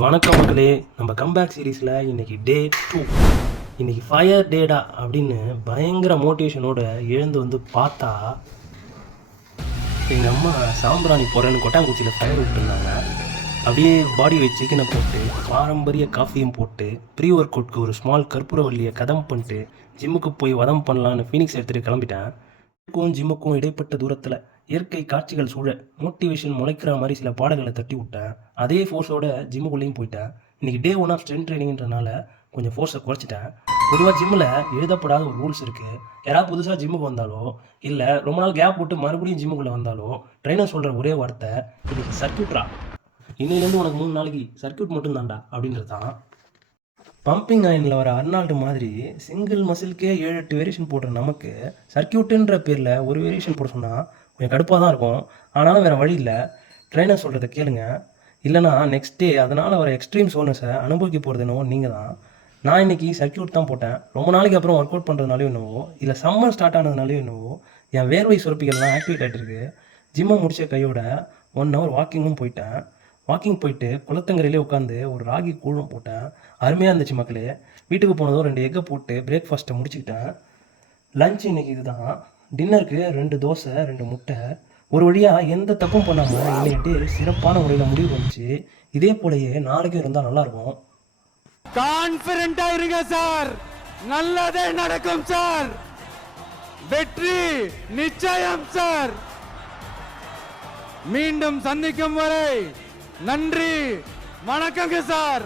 வணக்கம் மக்களே. நம்ம கம்பேக் சீரீஸில் இன்றைக்கி டே 2. இன்றைக்கி ஃபயர் டேடா அப்படின்னு பயங்கர மோட்டிவேஷனோடு எழுந்து வந்து பார்த்தா எங்கள் அம்மா சாம்பிராணி போடுறேன்னு கொட்டாங்குச்சியில் ஃபயர் விட்டுருந்தாங்க. அப்படியே பாடி வெயிட் சிக்கனை போட்டு பாரம்பரிய காஃபியும் போட்டு ப்ரீ ஒர்க் அவுட்க்கு ஒரு ஸ்மால் கற்பூரவல்லியை கதம் பண்ணிட்டு ஜிம்முக்கு போய் வதம் பண்ணலான்னு ஃபீனிக்ஸ் எடுத்துகிட்டு கிளம்பிட்டேன். ஜிம்முக்கும் இடைப்பட்ட தூரத்தில் இயற்கை காட்சிகள் சூழ மோட்டிவேஷன் முளைக்கிற மாதிரி சில பாடல்களை தட்டி விட்டேன். அதே ஃபோர்ஸோட ஜிம்முக்குள்ளேயும் போயிட்டேன். இன்றைக்கி டே 1 ஆஃப் ஸ்ட்ரென்த் ட்ரைனிங்கிறனால கொஞ்சம் ஃபோர்ஸை குறைச்சிட்டேன். பொதுவாக ஜிம்மில் எழுதப்படாத ஒரு ரூல்ஸ் இருக்குது. யாராவது புதுசாக ஜிம்முக்கு வந்தாலோ இல்லை ரொம்ப நாள் கேப் விட்டு மறுபடியும் ஜிம்முக்குள்ளே வந்தாலோ ட்ரைனர் சொல்கிற ஒரே வார்த்தை இன்னைக்கு சர்க்கியூட்ரா, இன்னிலேருந்து உனக்கு 3 நாளைக்கு சர்க்கியூட் மட்டும் தான்டா அப்படின்றது தான். பம்பிங் அயனில் வர அர்னால்டு மாதிரி சிங்கிள் மசிலுக்கே 7-8 வேரியேஷன் போடுற நமக்கு சர்க்கியூட்டுன்ற பேரில் ஒரு வேரியேஷன் போட சொன்னால் கொஞ்சம் கடுப்பாக தான் இருக்கும். ஆனாலும் வேறு வழி இல்லை, ட்ரைனர் சொல்கிறத கேளுங்க. இல்லைனா நெக்ஸ்ட் டே அதனால் வர எக்ஸ்ட்ரீம் சோனஸை அனுபவிக்க போகிறது என்னவோ நீங்கள் தான். நான் இன்றைக்கி சர்க்கியூட் தான் போட்டேன். ரொம்ப நாளைக்கு அப்புறம் ஒர்க் அவுட் பண்ணுறதுனாலையும் என்னவோ இல்லை சம்மர் ஸ்டார்ட் ஆனதுனாலையும் என்னவோ என் வேர்வை சுரப்பிகள்லாம் ஆக்டிவேட் ஆகிட்டு இருக்குது. ஜிம்மை முடித்த கையோட 1 hour வாக்கிங்கும் போயிட்டேன். வாக்கிங் போயிட்டு குளத்தங்கரையிலே உட்காந்து ஒரு ராகி கூழும் போட்டேன். அருமையாக இருந்துச்சு மக்களே. வீட்டுக்கு போனதும் 2 எக்கை போட்டு பிரேக்ஃபாஸ்ட்டை முடிச்சுக்கிட்டேன். லஞ்ச் இன்றைக்கி இதுதான். டின்னருக்கு 2 தோசை 2 முட்டை. ஒரு வழியாக எந்த தப்பும் பண்ணாமல் இன்னைக்கு சிறப்பான முறையில் முடிவு வந்துச்சு. இதே போலயே நாளைக்கும் இருந்தால் நல்லாயிருக்கும். கான்ஃபிடென்ட்டா இருங்க சார், நல்லதே நடக்கும் சார், வெற்றி நிச்சயம் சார். மீண்டும் சந்திக்கும் வரை நன்றி, வணக்கங்க சார்.